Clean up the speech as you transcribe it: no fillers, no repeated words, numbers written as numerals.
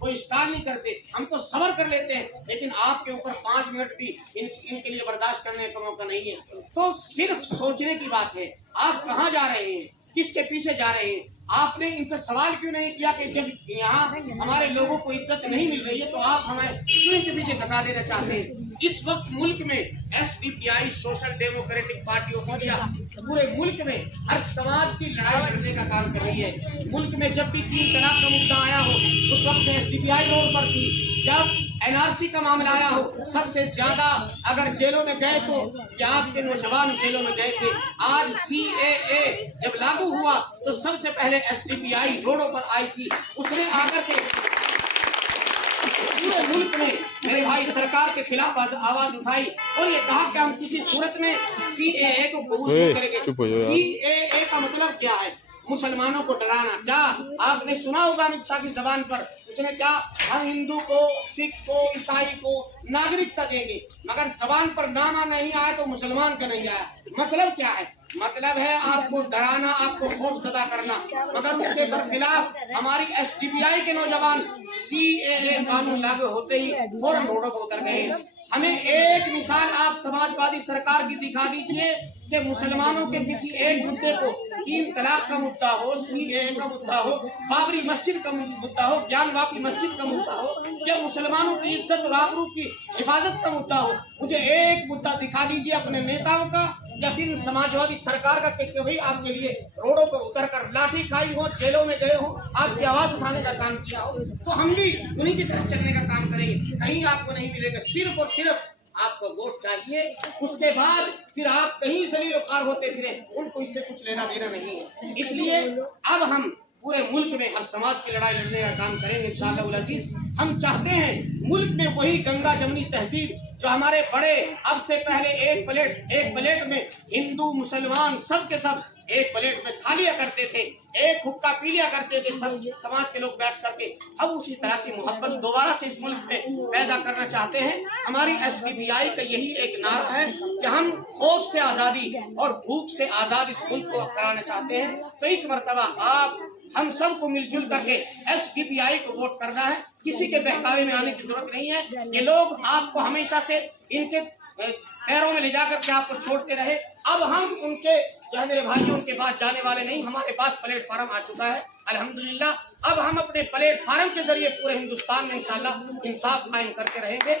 कोई स्टाल नहीं करते, हम तो सब्र कर लेते हैं, लेकिन आपके ऊपर 5 मिनट भी इनके लिए बर्दाश्त करने का मौका नहीं है। तो सिर्फ सोचने की बात है, आप कहाँ जा रहे हैं, किसके पीछे जा रहे हैं। आपने इनसे सवाल क्यों नहीं किया कि जब यहाँ हमारे लोगों को इज्जत नहीं मिल रही है तो आप हमें क्यों इनके पीछे धक्का देना चाहते हैं। इस वक्त मुल्क में SDPI social democratic party of India पूरे मुल्क में हर समाज की लड़ाई लड़ने का काम कर रही है। मुल्क में जब भी 3 तलाक का मुद्दा आया हो उस वक्त एसडीपीआई रोड पर थी। जब एनआरसी का मामला आया हो सबसे ज्यादा अगर जेलों में गए तो आज के नौजवान जेलों में गए थे। आज सीएए जब लागू हुआ तो सबसे पहले एसडीपीआई रोडों पर आई थी। उसने आकर के पूरे मुल्क में मेरे भाई सरकार के खिलाफ आवाज उठाई और ये कहा कि हम किसी सूरत में सीएए को कबूल नहीं करेंगे। सीएए का मतलब क्या है? मुसलमानों को डराना। क्या आपने सुना होगा अमित शाह की जबान पर, उसने क्या, हम हिंदू को, सिख को, ईसाई को नागरिकता देंगे, मगर जबान पर नामा नहीं आया तो मुसलमान का नहीं आया। मतलब क्या है? मतलब है आपको डराना, आपको खौफजदा करना। मगर उसके बरखिलाफ हमारी एसडीपीआई के नौजवान सीएए कानून लागू होते ही फौरन रोडों पर उतर गए। हमें एक मिसाल आप समाजवादी सरकार की दिखा दीजिए कि मुसलमानों के किसी एक मुद्दे को, 3 तलाक का मुद्दा हो, सीएए का मुद्दा हो, बाबरी मस्जिद का मुद्दा हो, ज्ञानवापी मस्जिद का मुद्दा हो, या मुसलमानों की इज्जत और आबरू की हिफाजत का मुद्दा हो। मुझे एक मुद्दा दिखा दीजिए अपने नेताओं का या फिर समाजवादी सरकार का कि भाई आपके लिए रोडों पर उतर कर लाठी खाई हो, जेलों में गए हो, आपकी आवाज उठाने का काम किया हो, तो हम भी उन्हीं की तरफ चलने का काम करेंगे। कहीं आपको नहीं मिलेगा, सिर्फ और सिर्फ आपको वोट चाहिए। उसके बाद फिर आप कहीं जलील ख्वार होते फिरे, उनको इससे कुछ लेना देना नहीं है। इसलिए अब हम पूरे मुल्क में हर समाज की लड़ाई लड़ने का काम करेंगे इंशाअल्लाह उल अजीज। हम चाहते हैं मुल्क में वही गंगा जमनी तहजीब जो हमारे बड़े अब से पहले एक प्लेट में हिंदू मुसलमान सब के सब एक प्लेट में खा लिया करते थे, एक हुक्का पी लिया करते थे सब समाज के लोग बैठ करके। अब उसी तरह की मोहब्बत दोबारा से इस मुल्क में पैदा करना चाहते हैं। हमारी एसडीपीआई का यही एक नारा है कि हम खौफ से आज़ादी और भूख से आज़ाद इस मुल्क को कराना चाहते हैं। तो इस मर्तबा आप हम सबको मिलजुल करके एसडीपीआई को वोट करना है। किसी के बहकावे में आने की जरूरत नहीं है। ये लोग आपको हमेशा से इनके पैरों में ले जाकर के आपको छोड़ते रहे। अब हम उनके जो है मेरे भाइयों उनके पास जाने वाले नहीं। हमारे पास प्लेटफार्म आ चुका है अल्हम्दुलिल्लाह। अब हम अपने प्लेटफार्म के जरिए पूरे हिंदुस्तान में इंशाअल्लाह इंसाफ कायम करके रहेंगे।